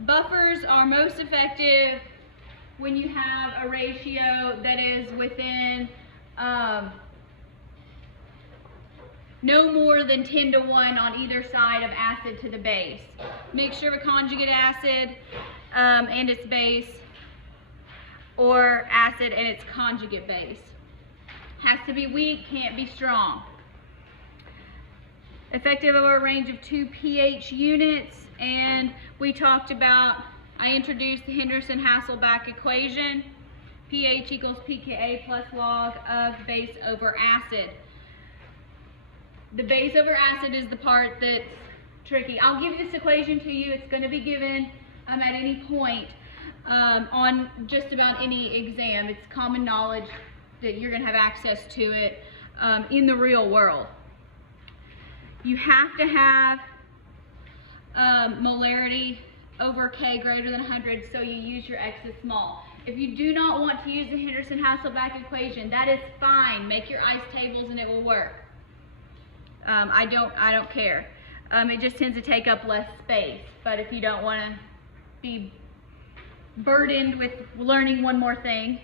Buffers are most effective when you have a ratio that is within no more than 10 to 1 on either side of acid to the base. Mixture of a conjugate acid and its base, or acid and its conjugate base. Has to be weak, can't be strong. Effective over a range of 2 pH units, and we talked about, I introduced the Henderson-Hasselbalch equation. pH equals pKa plus log of base over acid. The base over acid is the part that's tricky. I'll give this equation to you. It's going to be given at any point on just about any exam. It's common knowledge that you're going to have access to it in the real world. You have to have molarity over K greater than 100, so you use your X's small. If you do not want to use the Henderson-Hasselbalch equation, that is fine. Make your ice tables and it will work. I don't care. It just tends to take up less space. But if you don't want to be burdened with learning one more thing,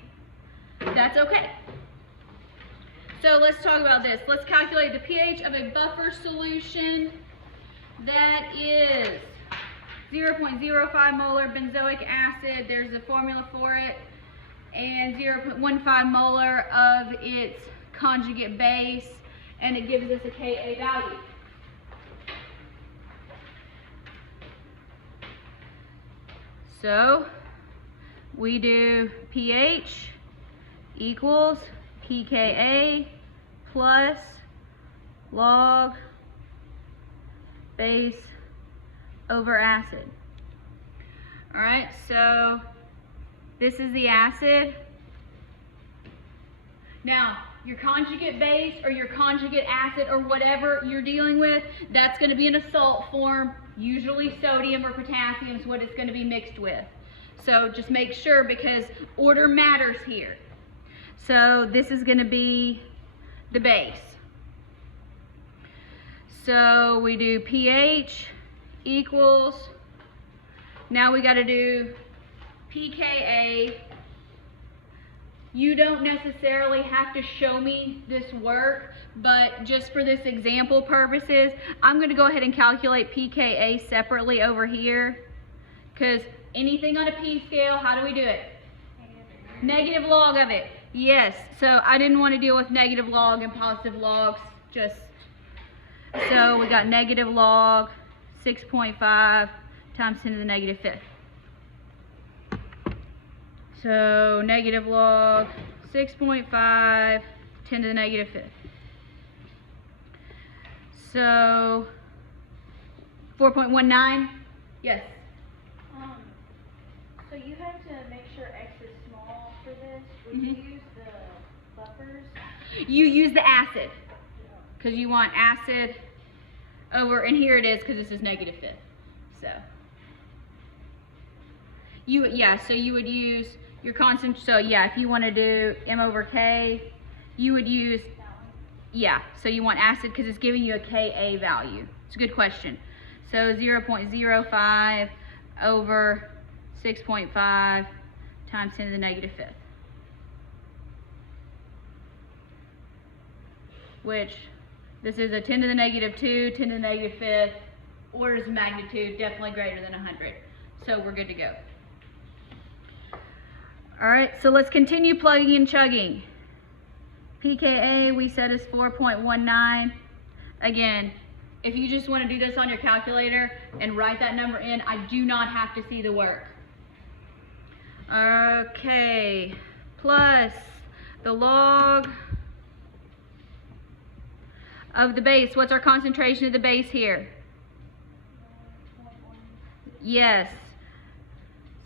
that's okay. So let's talk about this. Let's calculate the pH of a buffer solution. That is 0.05 molar benzoic acid. There's a formula for it. And 0.15 molar of its conjugate base. And it gives us a Ka value. So we do pH equals pKa plus log base over acid. All right, so this is the acid. Now, your conjugate base or your conjugate acid or whatever you're dealing with, that's going to be in a salt form. Usually sodium or potassium is what it's going to be mixed with. So just make sure, because order matters here. So this is going to be the base. So we do pH equals, now we got to do pKa. You don't necessarily have to show me this work, but just for this example purposes, I'm going to go ahead and calculate pKa separately over here, because anything on a P scale, how do we do it? Negative log of it. Yes, so I didn't want to deal with negative log and positive logs, so we got negative log 6.5 times 10 to the negative fifth. So negative log 6.5, 10 to the negative fifth. So 4.19, yes? So you have to make sure X is small for this. Would you use the buffers? You use the acid, because you want acid over, and here it is because this is negative fifth. So you would use your constant. So yeah, if you want to do M over K, you would use, so you want acid because it's giving you a Ka value. It's a good question. So 0.05 over 6.5 times 10 to the negative fifth, which this is a 10 to the negative 2, 10 to the negative fifth, orders of magnitude, definitely greater than 100. So we're good to go. All right, so let's continue plugging and chugging. pKa we said is 4.19. Again, if you just want to do this on your calculator and write that number in, I do not have to see the work. Okay, plus the log of the base. What's our concentration of the base here? Yes,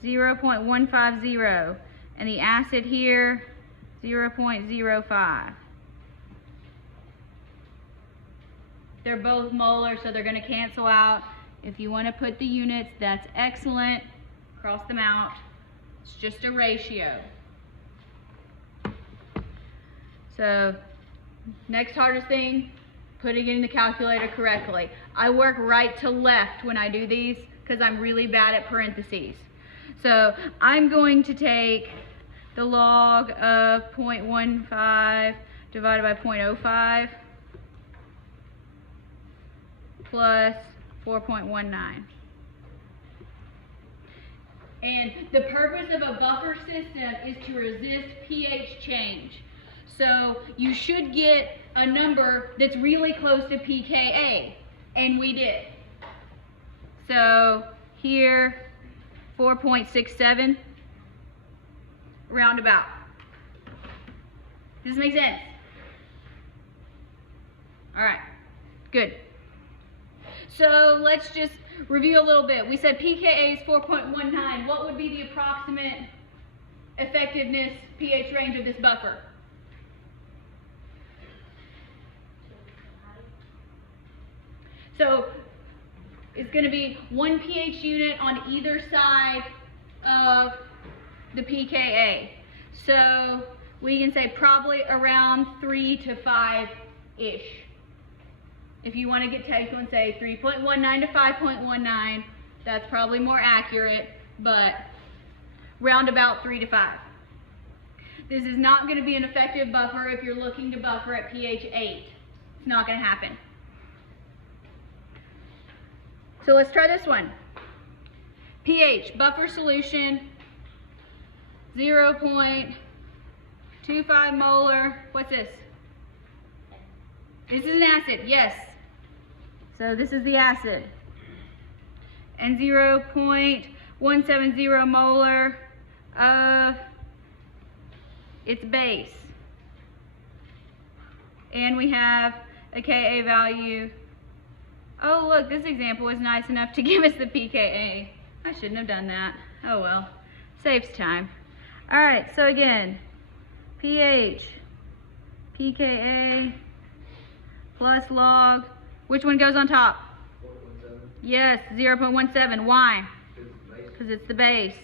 0.150. And the acid here, 0.05. They're both molar, so they're going to cancel out. If you want to put the units, that's excellent. Cross them out. It's just a ratio. So, next hardest thing, putting it in the calculator correctly. I work right to left when I do these, because I'm really bad at parentheses. So I'm going to take the log of 0.15 divided by 0.05 plus 4.19. And the purpose of a buffer system is to resist pH change. So you should get a number that's really close to pKa, and we did. So here, 4.67, roundabout. Does this make sense? All right, good. So let's just review a little bit. We said pKa is 4.19. What would be the approximate effectiveness pH range of this buffer? So it's going to be 1 pH unit on either side of the pKa. So we can say probably around 3 to 5-ish. If you want to get technical and say 3.19 to 5.19, that's probably more accurate, but round about 3 to 5. This is not going to be an effective buffer if you're looking to buffer at pH 8. It's not going to happen. So let's try this one. pH, buffer solution, 0.25 molar. What's this? This is an acid, yes. So this is the acid. And 0.170 molar of its base. And we have a Ka value. Oh look, this example was nice enough to give us the pKa. I shouldn't have done that. Oh well, saves time. Alright, so again, pH, pKa, plus log. Which one goes on top? 4.7. Yes, 0.17. Why? Because it's the base.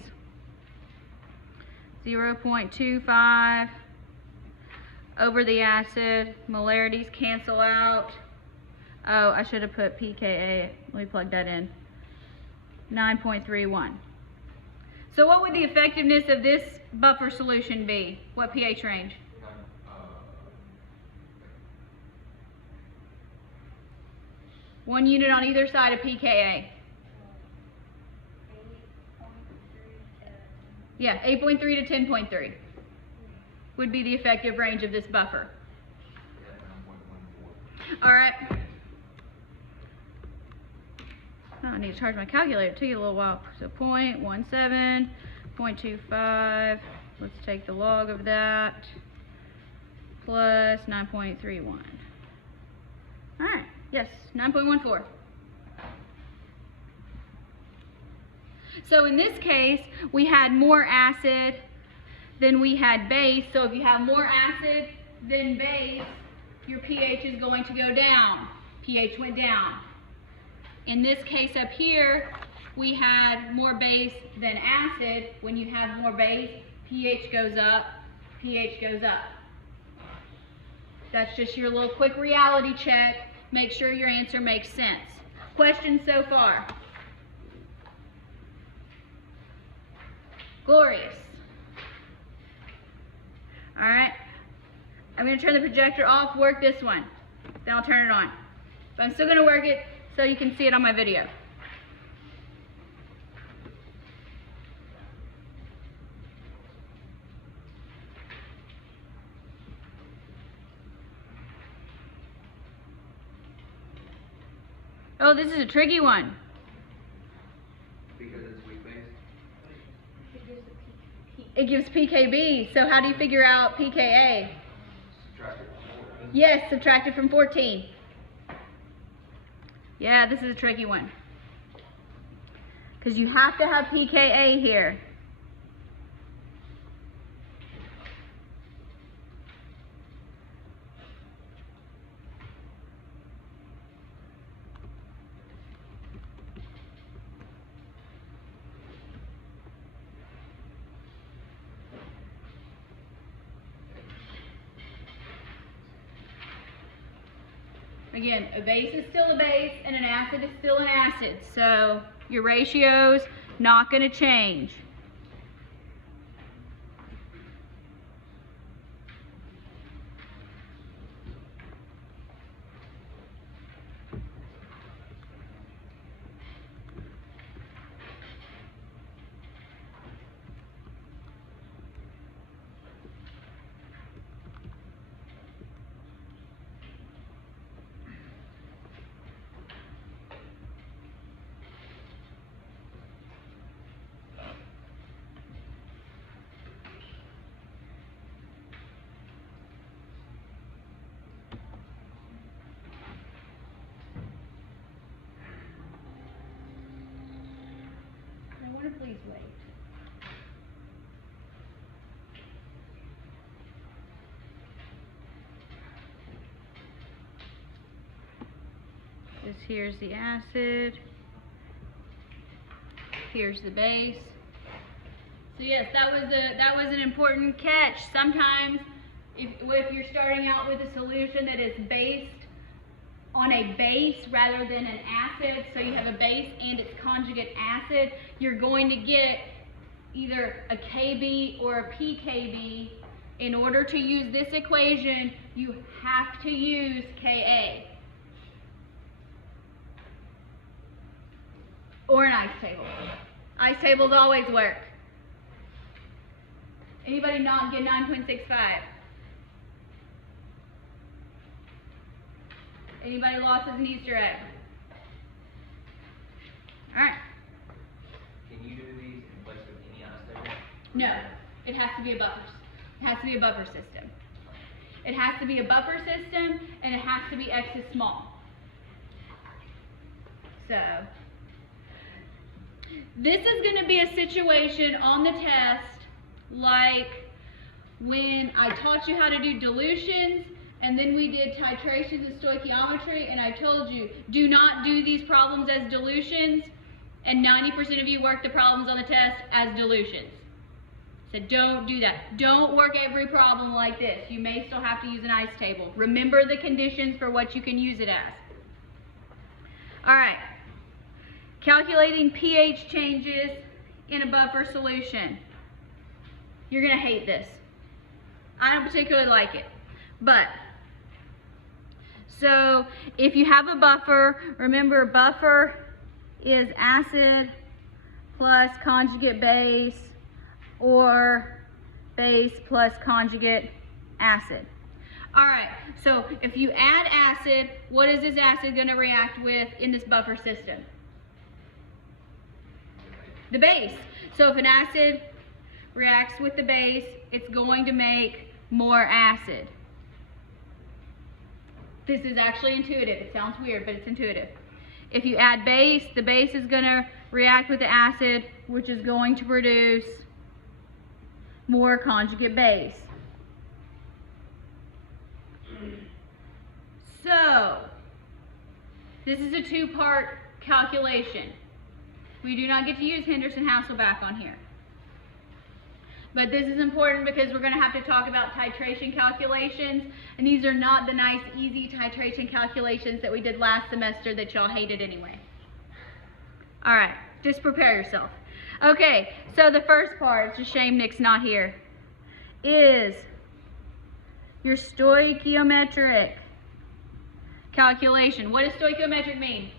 0.25 over the acid. Molarities cancel out. Oh, I should have put pKa. Let me plug that in. 9.31. So what would the effectiveness of this buffer solution be? What pH range? 1 unit on either side of pKa. Yeah, 8.3 to 10.3 would be the effective range of this buffer. All right. Oh, I need to charge my calculator. It took you a little while. So 0.17, 0.25. Let's take the log of that. Plus 9.31. All right. Yes, 9.14. So in this case, we had more acid than we had base. So if you have more acid than base, your pH is going to go down. pH went down. In this case up here, we had more base than acid. When you have more base, pH goes up, pH goes up. That's just your little quick reality check. Make sure your answer makes sense. Questions so far? Glorious. All right. I'm going to turn the projector off, work this one. Then I'll turn it on. But I'm still going to work it so you can see it on my video. Oh, this is a tricky one. Because it's weak base? It gives pKb, so how do you figure out pKa? Subtract it from 4. Yes, subtract it from 14. Yeah, this is a tricky one. Because you have to have pKa here. Again, a base is still a base and an acid is still an acid. So Your ratio's not going to change. Please wait. This here's the acid. Here's the base. So yes, that was an important catch. Sometimes if you're starting out with a solution that is based on a base rather than an acid, so you have a base and its conjugate acid, you're going to get either a Kb or a pKb. In order to use this equation, you have to use Ka. Or an ice table. Ice tables always work. Anybody not get 9.65? Anybody lost as an Easter egg? Alright. Can you do these in place of any ice table? No. It has to be a buffer. It has to be a buffer system. It has to be a buffer system, and it has to be X is small. So, this is going to be a situation on the test like when I taught you how to do dilutions, and then we did titrations and stoichiometry, and I told you, do not do these problems as dilutions, and 90% of you work the problems on the test as dilutions. So don't do that. Don't work every problem like this. You may still have to use an ice table. Remember the conditions for what you can use it as. All right. Calculating pH changes in a buffer solution. You're going to hate this. I don't particularly like it. But, so if you have a buffer, remember buffer is acid plus conjugate base or base plus conjugate acid. All right, so if you add acid, what is this acid going to react with in this buffer system? The base. So if an acid reacts with the base, it's going to make more acid. This is actually intuitive. It sounds weird, but it's intuitive. If you add base, the base is going to react with the acid, which is going to produce more conjugate base. So, this is a two-part calculation. We do not get to use Henderson-Hasselbalch on here. But this is important because we're going to have to talk about titration calculations, and these are not the nice, easy titration calculations that we did last semester that y'all hated anyway. All right, just prepare yourself. Okay, so the first part, it's a shame Nick's not here, is your stoichiometric calculation. What does stoichiometric mean?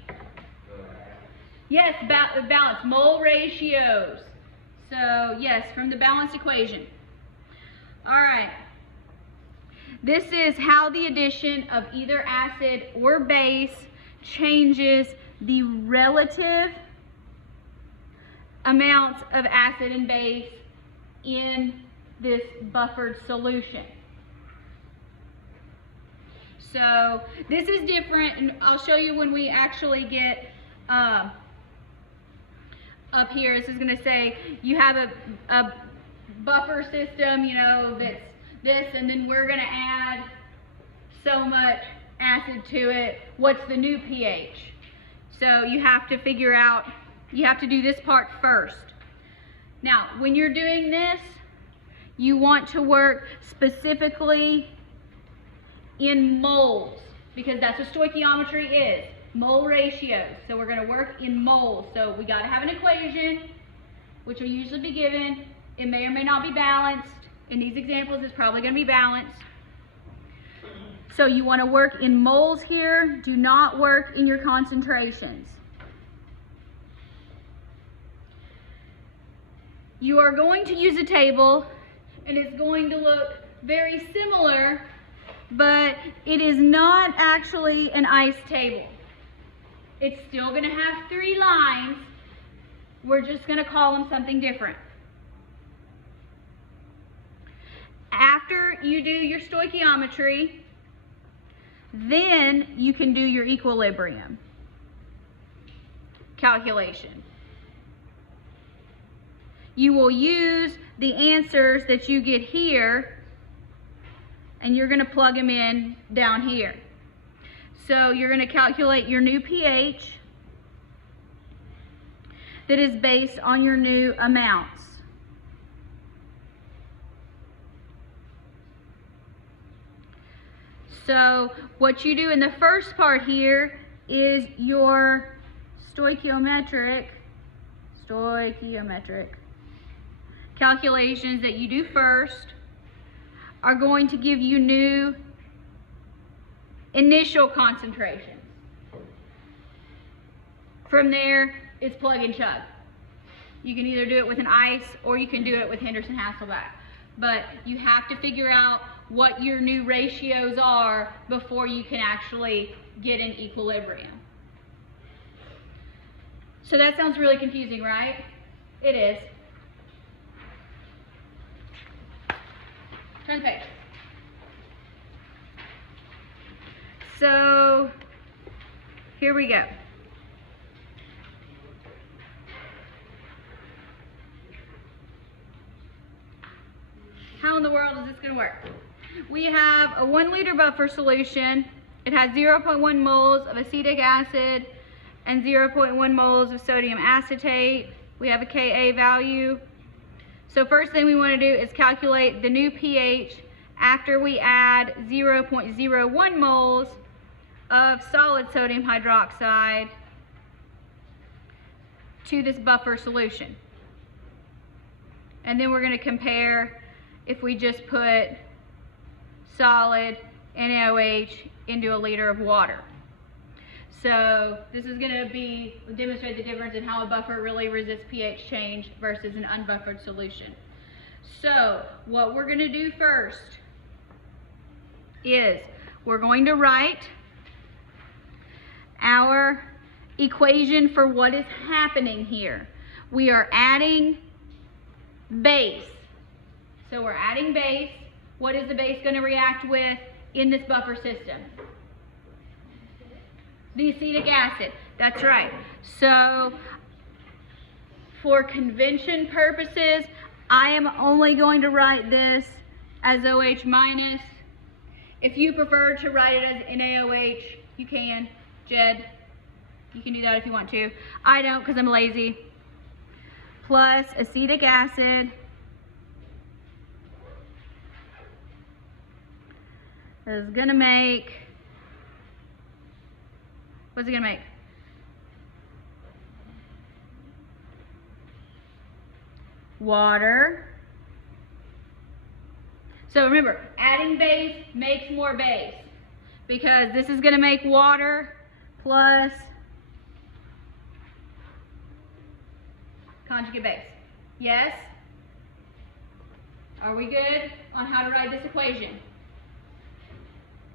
Yes, balance, mole ratios. So, yes, from the balanced equation. All right. This is how the addition of either acid or base changes the relative amounts of acid and base in this buffered solution. So, this is different, and I'll show you when we actually get up here. This is going to say you have a buffer system, you know, that's this, and then we're going to add so much acid to it. What's the new pH? So you have to figure out, you have to do this part first. Now, when you're doing this, you want to work specifically in moles, because that's what stoichiometry is. Mole ratios. So we're going to work in moles. So we got to have an equation, which will usually be given. It may or may not be balanced. In these examples, it's probably going to be balanced. So you want to work in moles here. Do not work in your concentrations. You are going to use a table, and it's going to look very similar, but it is not actually an ice table. It's still going to have 3 lines. We're just going to call them something different. After you do your stoichiometry, then you can do your equilibrium calculation. You will use the answers that you get here, and you're going to plug them in down here. So you're going to calculate your new pH that is based on your new amounts. So what you do in the first part here is your stoichiometric calculations that you do first are going to give you new initial concentrations. From there, it's plug and chug. You can either do it with an ice or you can do it with Henderson-Hasselbalch. But you have to figure out what your new ratios are before you can actually get an equilibrium. So that sounds really confusing, right? It is. Turn the page. So here we go. How in the world is this going to work? We have a 1 liter buffer solution. It has 0.1 moles of acetic acid and 0.1 moles of sodium acetate. We have a Ka value. So first thing we want to do is calculate the new pH after we add 0.01 moles of solid sodium hydroxide to this buffer solution. And then we're going to compare if we just put solid NaOH into a liter of water. So this is going to demonstrate the difference in how a buffer really resists pH change versus an unbuffered solution. So what we're going to do first is we're going to write our equation for what is happening here. We are adding base. So we're adding base. What is the base going to react with in this buffer system? The acetic acid. That's right. So for convention purposes, I am only going to write this as OH minus. If you prefer to write it as NaOH, you can. Jed, you can do that if you want to. I don't because I'm lazy. Plus acetic acid is going to make, what's it going to make? Water. So remember, adding base makes more base because this is going to make water plus conjugate base. Yes? Are we good on how to write this equation?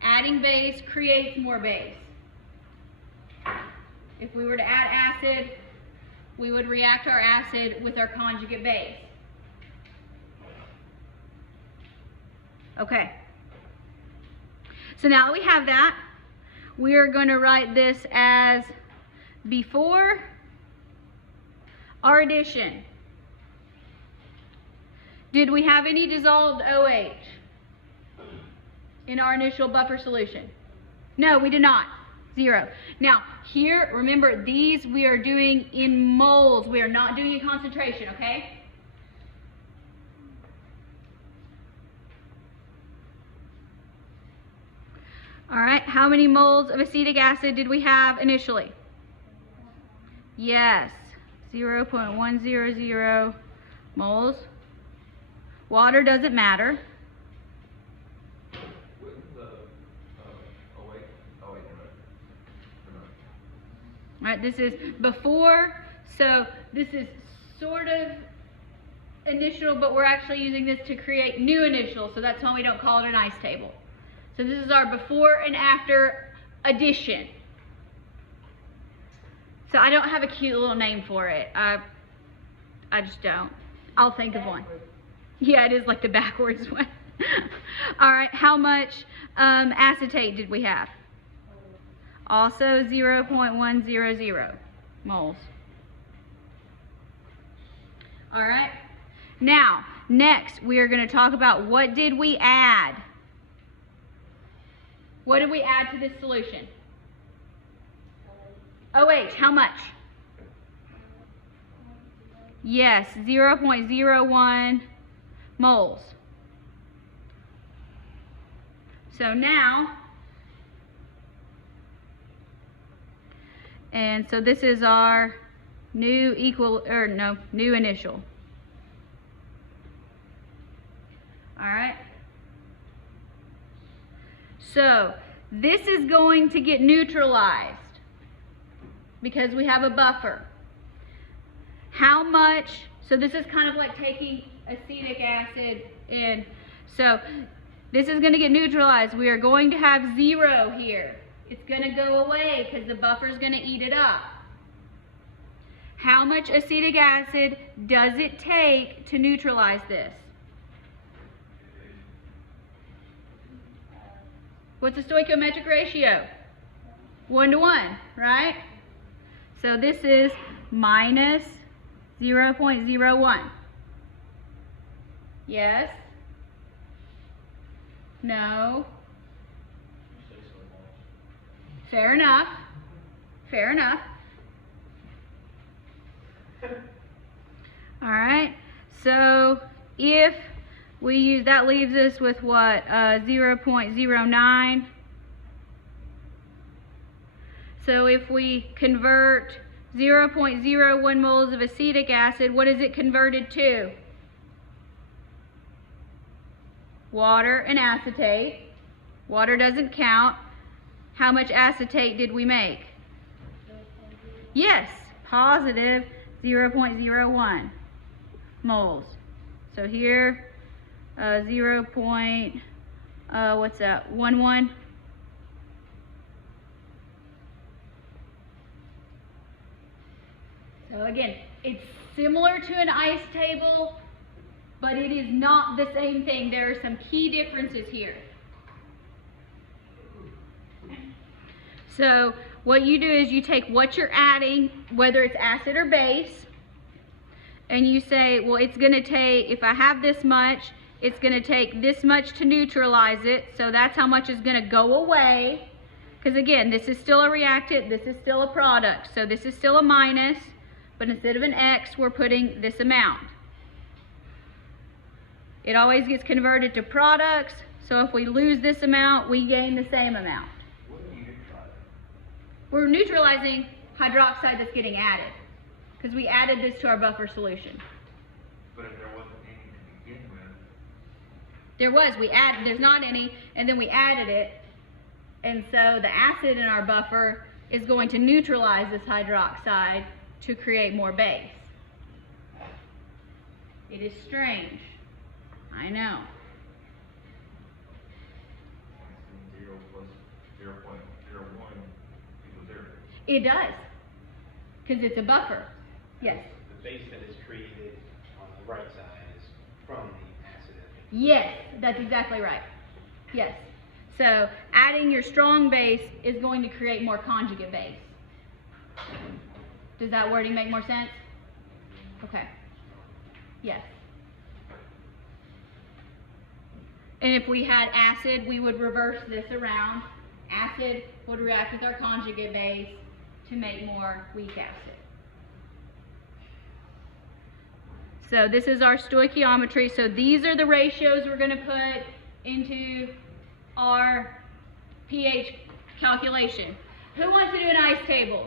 Adding base creates more base. If we were to add acid, we would react our acid with our conjugate base. Okay. So now that we have that, we are going to write this as before our addition. Did we have any dissolved OH in our initial buffer solution? No, we did not. 0. Now, here, remember, these we are doing in moles. We are not doing in concentration, okay? All right, how many moles of acetic acid did we have initially? Yes, 0.100 moles. Water doesn't matter. All right, this is before, so this is sort of initial, but we're actually using this to create new initials, so that's why we don't call it an ice table. So this is our before and after addition. So I don't have a cute little name for it. I just don't. I'll think of one. Yeah, it is like the backwards one. All right, how much acetate did we have? Also 0.100 moles. All right. Now, next we are going to talk about what did we add? What did we add to this solution? OH, how much? Yes, 0.01 moles. So now, and so this is our new new initial. All right. So this is going to get neutralized because we have a buffer. How much? So this is kind of like taking acetic acid in. So this is going to get neutralized. We are going to have 0 here. It's going to go away because the buffer is going to eat it up. How much acetic acid does it take to neutralize this? What's the stoichiometric ratio? 1 to 1, right? So this is minus 0.01. Yes? No? Fair enough. Fair enough. All right. So if we use, that leaves us with what? 0.09. So if we convert 0.01 moles of acetic acid, what is it converted to? Water and acetate. Water doesn't count. How much acetate did we make? Yes, positive 0.01 moles. So here, what's that, 11? So again, it's similar to an ice table, but it is not the same thing. There are some key differences here. So what you do is you take what you're adding, whether it's acid or base, and you say, well, it's going to take, if I have this much, it's going to take this much to neutralize it, so that's how much is going to go away. Because again, this is still a reactant, this is still a product, so this is still a minus, but instead of an X, we're putting this amount. It always gets converted to products, so if we lose this amount, we gain the same amount. What are you neutralizing? We're neutralizing hydroxide that's getting added, because we added this to our buffer solution. But if there wasn't any to begin with. There was, there's not any, and then we added it, and so the acid in our buffer is going to neutralize this hydroxide to create more base. It is strange. I know. 0 plus 0.01 equals 0. It does, because it's a buffer. Yes. The base that is created on the right side is from the acid. Yes, that's exactly right. Yes. So adding your strong base is going to create more conjugate base. Does that wording make more sense? Okay. Yes. And if we had acid, we would reverse this around. Acid would react with our conjugate base to make more weak acid. So this is our stoichiometry. So these are the ratios we're going to put into our pH calculation. Who wants to do an ice table?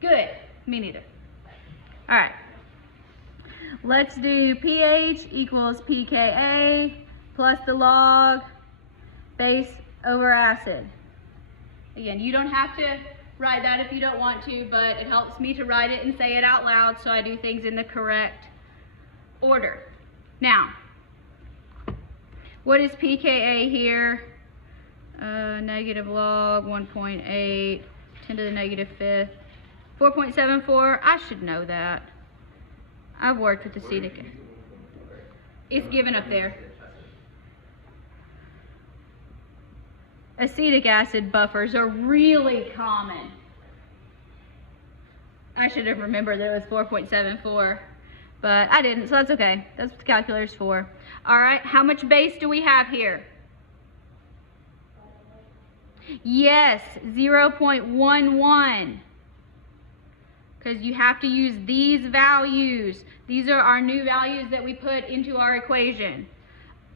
Good. Me neither. All right. Let's do pH equals pKa plus the log base over acid. Again, you don't have to write that if you don't want to, but it helps me to write it and say it out loud so I do things in the correct order. Now, what is pKa here? Negative log 1.8, 10 to the negative fifth, 4.74. I should know that. I've worked with acetic. It's given up there. Acetic acid buffers are really common. I should have remembered that it was 4.74, but I didn't, so that's okay. That's what the calculator's for. All right, how much base do we have here? Yes, 0.11. Because you have to use these values. These are our new values that we put into our equation.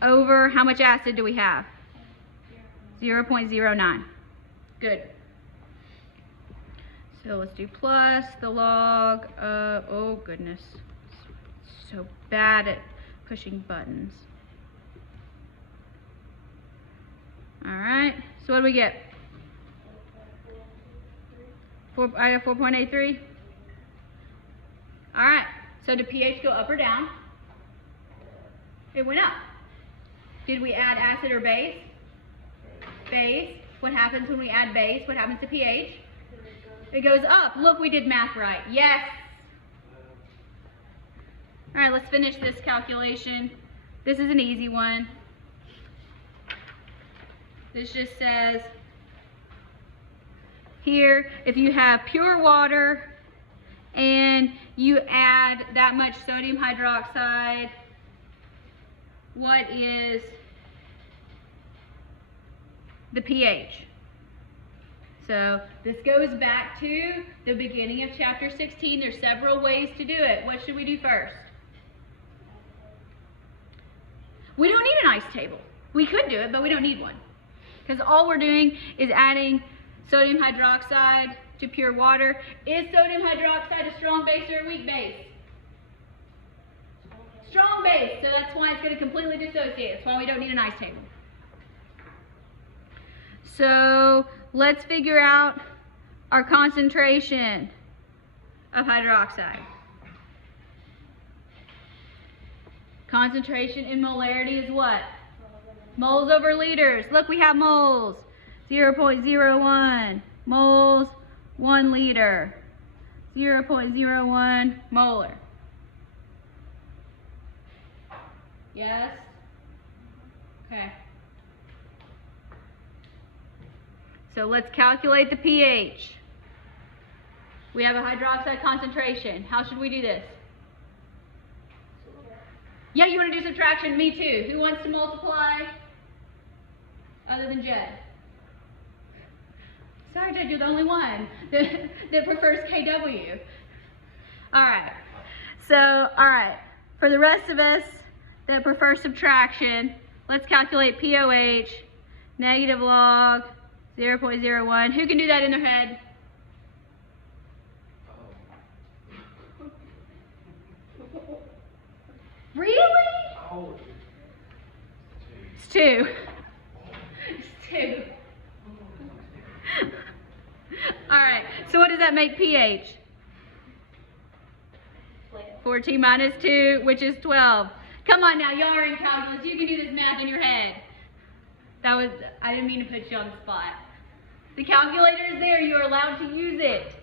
Over how much acid do we have? 0.09. Good. So let's do plus the log of, oh goodness, so bad at pushing buttons. All right, so what do we get? I have 4.83. All right, so did pH go up or down? It went up. Did we add acid or base? Base. What happens when we add base? What happens to pH? It goes up. Look, we did math right. Yes. All right, let's finish this calculation. This is an easy one. This just says here, if you have pure water and you add that much sodium hydroxide, what is the pH? So this goes back to the beginning of chapter 16. There's several ways to do it. What should we do first? We don't need an ice table. We could do it, but we don't need one. Because all we're doing is adding sodium hydroxide to pure water. Is sodium hydroxide a strong base or a weak base? Strong base, so that's why it's going to completely dissociate. That's why we don't need an ice table. So let's figure out our concentration of hydroxide. Concentration in molarity is what? Moles over liters. Look, we have moles. 0.01 moles, 1 liter. 0.01 molar. Yes? Okay. So let's calculate the pH. We have a hydroxide concentration. How should we do this? Yeah, you want to do subtraction? Me too. Who wants to multiply? Other than Jed. Sorry, Jed, you're the only one that prefers KW. All right. So, all right. For the rest of us that prefer subtraction, let's calculate POH, negative log 0.01. Who can do that in their head? Really? It's 2. It's 2. All right, so what does that make pH? 14 minus 2, which is 12. Come on now, y'all are in calculus. You can do this math in your head. I didn't mean to put you on the spot. The calculator is there. You are allowed to use it.